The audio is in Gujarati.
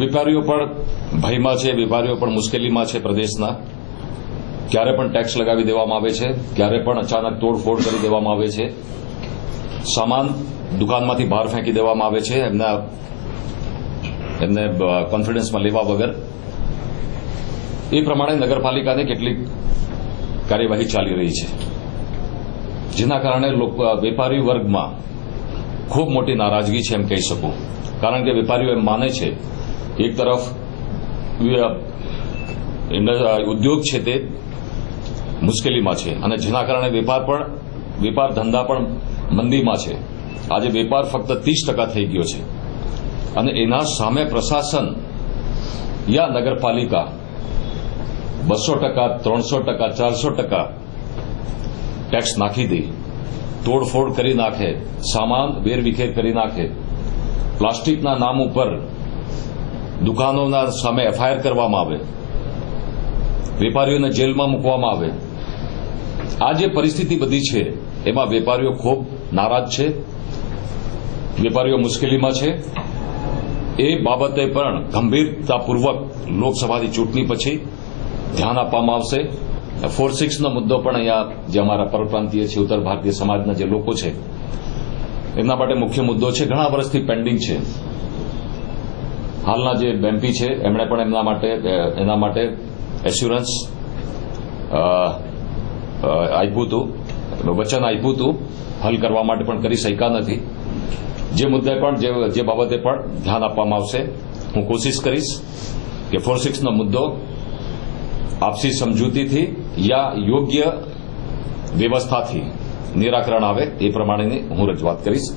વેપારીઓ પણ ભયમાં છે, વેપારીઓ પણ મુશ્કેલીમાં છે પ્રદેશના. ક્યારે પણ ટેક્સ લગાવી દેવામાં આવે છે, ક્યારે પણ અચાનક તોડફોડ કરી દેવામાં આવે છે, સામાન દુકાનમાંથી બહાર ફેંકી દેવામાં આવે છે એમને કોન્ફિડન્સમાં લેવા વગર. એ પ્રમાણે નગરપાલિકાની કેટલીક કાર્યવાહી ચાલી રહી છે, જેના કારણે વેપારી વર્ગમાં ખૂબ મોટી નારાજગી છે એમ કહી શકું. કારણ કે વેપારીઓ એમ માને છે એક તરફ ઉદ્યોગ છે તે મુશ્કેલીમાં છે અને જેના કારણે વેપાર ધંધા પણ મંદીમાં છે. આજે વેપાર ફક્ત 30% થઈ ગયો છે અને એના સામે પ્રશાસન યા નગરપાલિકા 200%, 300%, 400% ટેક્સ નાખી દે, તોડફોડ કરી નાખે, સામાન વેરવિખેર કરી નાખે, પ્લાસ્ટિકના નામ ઉપર દુકાનોના સામે એફઆઈઆર કરવામાં આવે, વેપારીઓને જેલમાં મૂકવામાં આવે. આ જે પરિસ્થિતિ બધી છે એમાં વેપારીઓ ખૂબ નારાજ છે, વેપારીઓ મુશ્કેલીમાં છે. એ બાબતે પણ ગંભીરતાપૂર્વક લોકસભાની ચૂંટણી પછી ધ્યાન આપવામાં આવશે. 4-6નો મુદ્દો પણ અહીંયા જે અમારા પરપ્રાંતીય છે, ઉત્તર ભારતીય સમાજના જે લોકો છે એમના માટે મુખ્ય મુદ્દો છે. ઘણા વર્ષથી પેન્ડિંગ છે. હાલના જે એમપી છે એમણે પણ એના માટે એશ્યોરન્સ આપ્યું હતું, વચન આપ્યું હતું, હલ કરવા માટે પણ કરી શક્યા નથી. જે મુદ્દે પણ જે બાબતે પણ ધ્યાન આપવામાં આવશે, હું કોશિશ કરીશ કે 4-6નો મુદ્દો આપસી સમજૂતીથી યા યોગ્ય વ્યવસ્થાથી નિરાકરણ આવે એ પ્રમાણેની હું રજૂઆત કરીશ.